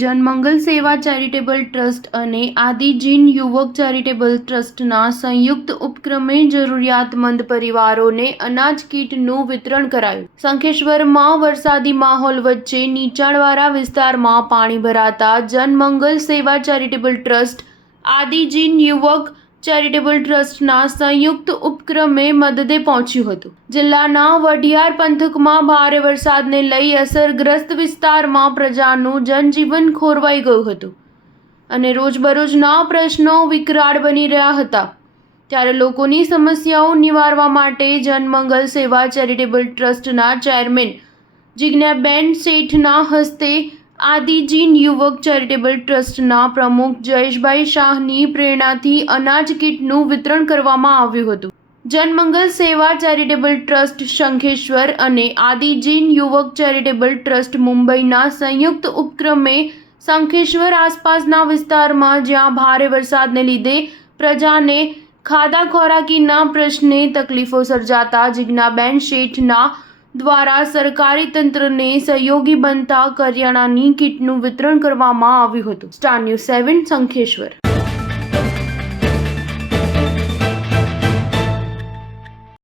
જનમંગલ સેવા charitable trust અને આદિજીન યુવક ચેરિટેબલ ટ્રસ્ટના સંયુક્ત ઉપક્રમે જરૂરિયાતમંદ પરિવારોને અનાજ કીટનું વિતરણ કરાયું। શંખેશ્વરમાં વરસાદી માહોલ વચ્ચે નીચાણવાળા વિસ્તારમાં પાણી ભરાતા જનમંગલ સેવા ચેરિટેબલ ટ્રસ્ટ આદિજીન યુવક ચેરિટેબલ ટ્રસ્ટના સંયુક્ત ઉપક્રમે મદદે પહોંચ્યું હતું। જિલ્લાના વઢિયાર પંથકમાં ભારે વરસાદને લઈ અસરગ્રસ્ત વિસ્તારમાં પ્રજાનું જનજીવન ખોરવાઈ ગયું હતું અને રોજબરોજના પ્રશ્નો વિકરાળ બની રહ્યા હતા। ત્યારે લોકોની સમસ્યાઓ નિવારવા માટે જનમંગલ સેવા ચેરિટેબલ ટ્રસ્ટના ચેરમેન જિજ્ઞાબેન શેઠના હસ્તે આદિજીન યુવક ચેરિટેબલ ટ્રસ્ટના પ્રમુખ જયેશભાઈ શાહની પ્રેરણાથી અનાજ કીટનું વિતરણ કરવામાં આવ્યું હતું। જનમંગલ સેવા ચેરિટેબલ ટ્રસ્ટ શંખેશ્વર અને આદિજીન યુવક ચેરિટેબલ ટ્રસ્ટ મુંબઈના સંયુક્ત ઉપક્રમે શંખેશ્વર આસપાસના વિસ્તારમાં જ્યાં ભારે વરસાદને લીધે પ્રજાને ખાધા ખોરાકીના પ્રશ્ને તકલીફો સર્જાતા જિજ્ઞાબેન શેઠના દ્વારા સરકારી તંત્રને સહયોગી બનતા કરિયાણાની કીટનું વિતરણ કરવામાં આવ્યું હતું। Star news 7 Shankheshwar.